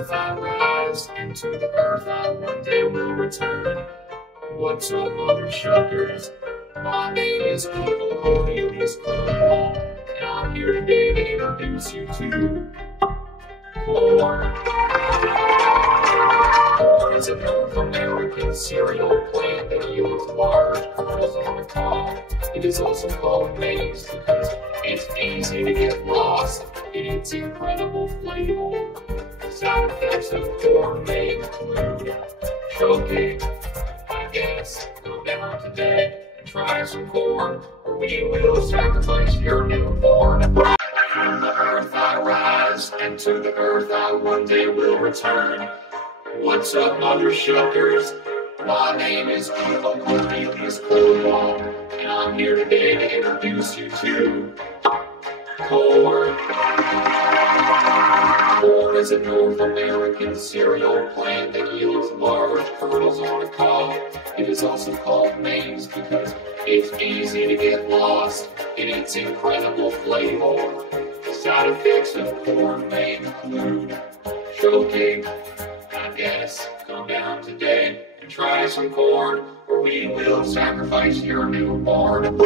earth I rise, and to the earth I one day will return. What's up, mother shuckers? My name is Cornelius Cornwall, and I'm here today to introduce you to corn. Corn is a North American cereal plant that yields large kernels on the cob. It is also called maize because it's easy to get lost in its incredible flavor. Side effects of corn may include choking. I guess go down today and try some corn, or we will sacrifice your newborn. From the earth I rise, and to the earth I one day will return. What's up, mother shuckers? My name is Cornelius Cornwall, and I'm here today to introduce you to corn. Corn is a North American cereal plant that yields large kernels on a cob. It is also called maize because it's easy to get lost in its incredible flavor. Side effects of corn may include choking. I guess come down today and try some corn, or we will sacrifice your newborn.